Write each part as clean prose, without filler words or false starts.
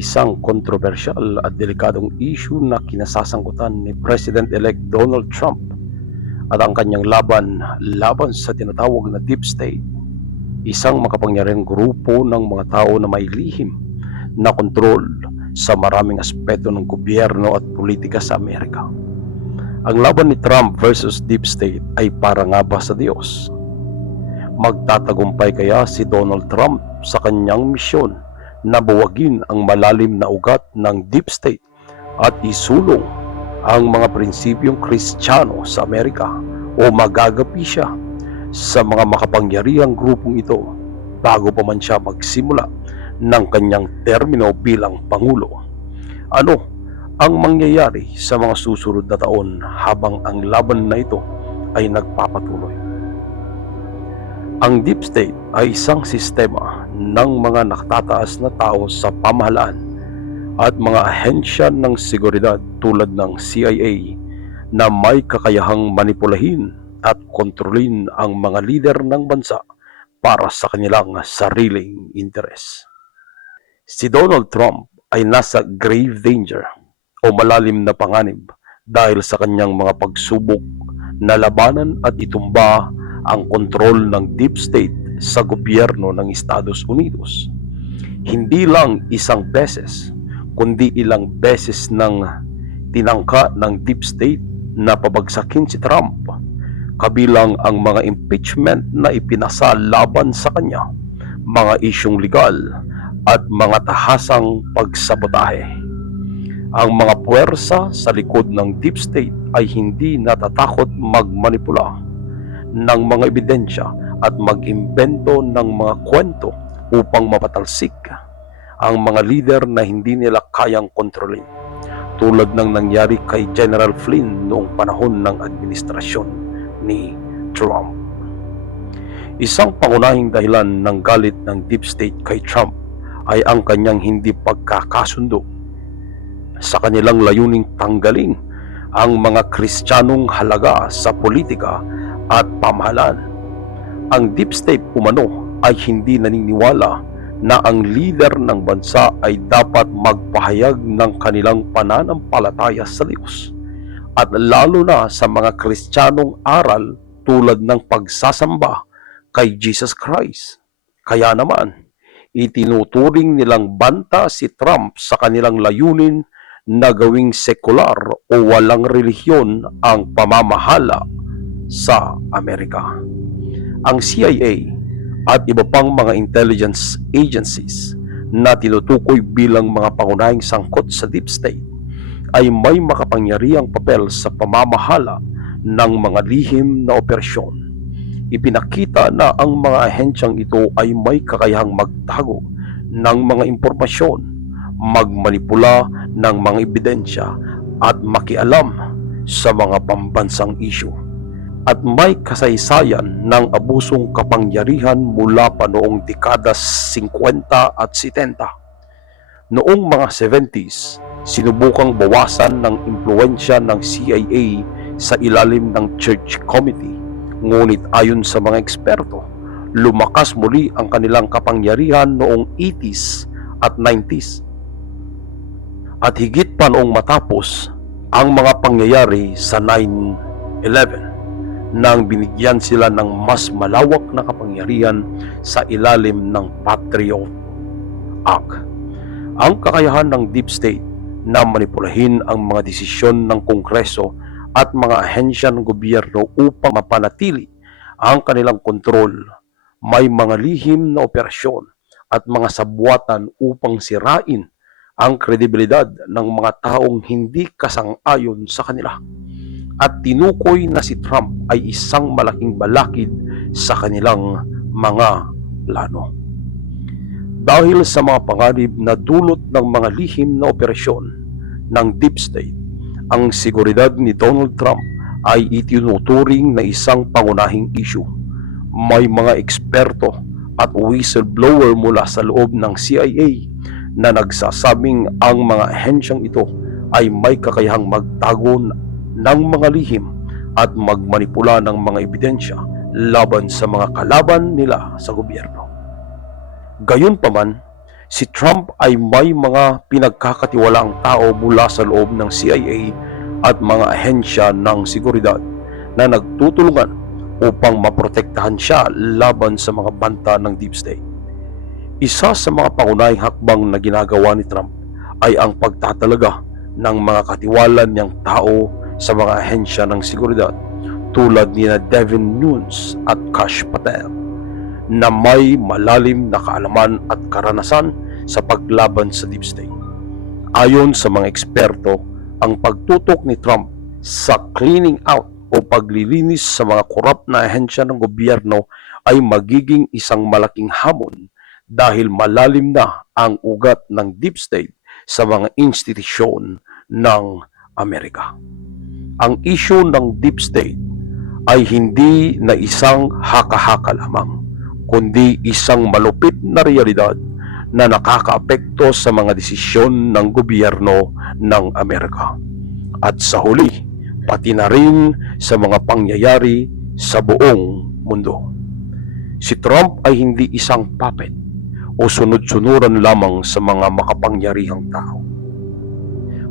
isang kontrobersyal at delikadong issue na kinasasangkutan ni President-elect Donald Trump at ang kanyang laban sa tinatawag na Deep State, isang makapangyarihang grupo ng mga tao na may lihim na kontrol sa maraming aspeto ng gobyerno at politika sa Amerika. Ang laban ni Trump versus Deep State ay para nga ba sa Diyos? Magtatagumpay kaya si Donald Trump sa kanyang misyon na buwagin ang malalim na ugat ng Deep State at isulong ang mga prinsipyong Kristiyano sa Amerika, o magagapi siya sa mga makapangyarihang grupong ito bago pa man siya magsimula ng kanyang termino bilang Pangulo? Ano ang mangyayari sa mga susunod na taon habang ang laban na ito ay nagpapatuloy? Ang Deep State ay isang sistema ng mga nakatataas na tao sa pamahalaan at mga ahensya ng seguridad tulad ng CIA na may kakayahang manipulahin at kontrolin ang mga lider ng bansa para sa kanilang sariling interes. Si Donald Trump ay nasa grave danger o malalim na panganib dahil sa kanyang mga pagsubok na labanan at itumba ang kontrol ng Deep State sa gobyerno ng Estados Unidos. Hindi lang isang beses, kundi ilang beses nang tinangka ng Deep State na pabagsakin si Trump, kabilang ang mga impeachment na ipinasa laban sa kanya, mga isyong legal at mga tahasang pagsabotahe. Ang mga puwersa sa likod ng Deep State ay hindi natatakot magmanipula ng mga ebidensya at mag-imbento ng mga kwento upang mapatalsik ang mga lider na hindi nila kayang kontrolin, tulad ng nangyari kay General Flynn noong panahon ng administrasyon ni Trump. Isang pangunahing dahilan ng galit ng Deep State kay Trump ay ang kanyang hindi pagkakasundo sa kanilang layuning tanggalin ang mga Kristiyanong halaga sa politika at pamahalaan. Ang Deep State umano ay hindi naniniwala na ang leader ng bansa ay dapat magpahayag ng kanilang pananampalataya sa Diyos, at lalo na sa mga Kristiyanong aral tulad ng pagsasamba kay Jesus Christ. Kaya naman, itinuturing nilang banta si Trump sa kanilang layunin na gawing sekular o walang relihiyon ang pamamahala sa Amerika. Ang CIA at iba pang mga intelligence agencies na tinutukoy bilang mga pangunahing sangkot sa Deep State ay may makapangyarihang papel sa pamamahala ng mga lihim na operasyon. Ipinakita na ang mga ahensyang ito ay may kakayahang magtago ng mga impormasyon, magmanipula ng mga ebidensya at makialam sa mga pambansang issue, at may kasaysayan ng abusong kapangyarihan mula pa noong dekada 50 at 70. Noong mga 70s, sinubukang bawasan ng impluwensya ng CIA sa ilalim ng Church Committee, ngunit ayon sa mga eksperto, lumakas muli ang kanilang kapangyarihan noong 80s at 90s. At higit pa noong matapos ang mga pangyayari sa 9/11, nang binigyan sila ng mas malawak na kapangyarihan sa ilalim ng Patriot Act. Ang kakayahan ng Deep State na manipulahin ang mga desisyon ng Kongreso at mga ahensya ng gobyerno upang mapanatili ang kanilang kontrol, may mga lihim na operasyon at mga sabwatan upang sirain ang kredibilidad ng mga taong hindi kasang-ayon sa kanila. At tinukoy na si Trump ay isang malaking balakid sa kanilang mga plano. Dahil sa mga panganib na dulot ng mga lihim na operasyon ng Deep State, ang seguridad ni Donald Trump ay itinuturing na isang pangunahing issue. May mga eksperto at whistleblower mula sa loob ng CIA na nagsasabing ang mga ahensyang ito ay may kakayahang magtago ng mga lihim at magmanipula ng mga ebidensya laban sa mga kalaban nila sa gobyerno. Gayunpaman, Si Trump ay may mga pinagkakatiwalaang tao mula sa loob ng CIA at mga ahensya ng seguridad na nagtutulungan upang maprotektahan siya laban sa mga banta ng deep state. Isa sa mga pangunahing hakbang na ginagawa ni Trump ay ang pagtatalaga ng mga katiwalaan niyang tao sa mga ahensya ng seguridad tulad ni Devin Nunes at Kash Patel na may malalim na kaalaman at karanasan sa paglaban sa deep state. Ayon sa mga eksperto, ang pagtutok ni Trump sa cleaning out o paglilinis sa mga korap na ahensya ng gobyerno ay magiging isang malaking hamon dahil malalim na ang ugat ng deep state sa mga institusyon ng Amerika. Ang issue ng deep state ay hindi na isang haka-haka lamang, kundi isang malupit na realidad na nakakaapekto sa mga desisyon ng gobyerno ng Amerika. At sa huli, pati na rin sa mga pangyayari sa buong mundo. Si Trump ay hindi isang puppet o sunod-sunuran lamang sa mga makapangyarihang tao,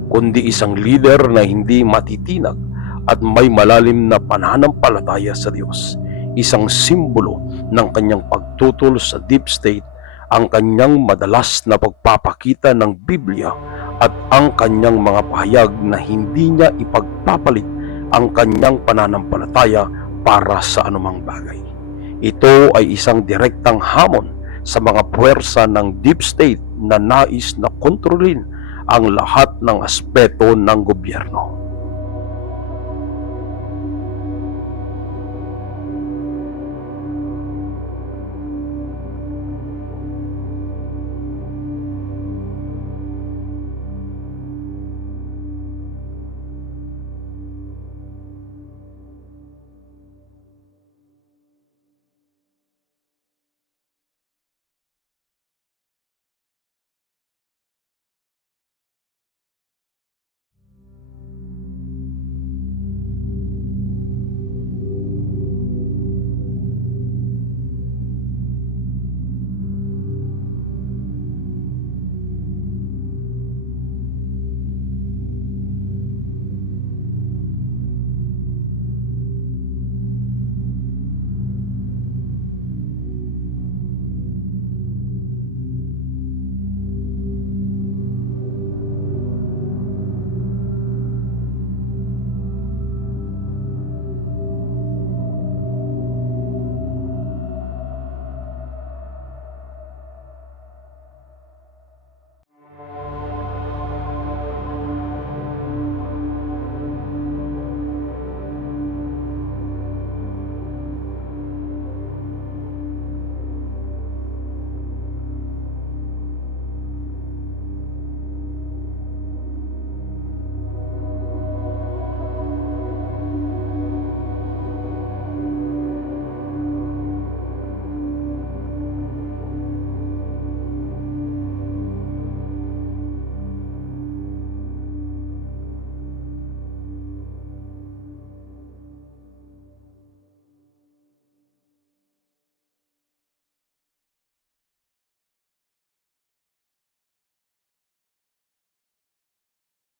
kundi isang leader na hindi matitinag at may malalim na pananampalataya sa Diyos. Isang simbolo ng kanyang pagtutol sa deep state ang kanyang madalas na pagpapakita ng Biblia at ang kanyang mga pahayag na hindi niya ipagpapalit ang kanyang pananampalataya para sa anumang bagay. Ito ay isang direktang hamon sa mga puwersa ng deep state na nais na kontrolin ang lahat ng aspeto ng gobyerno.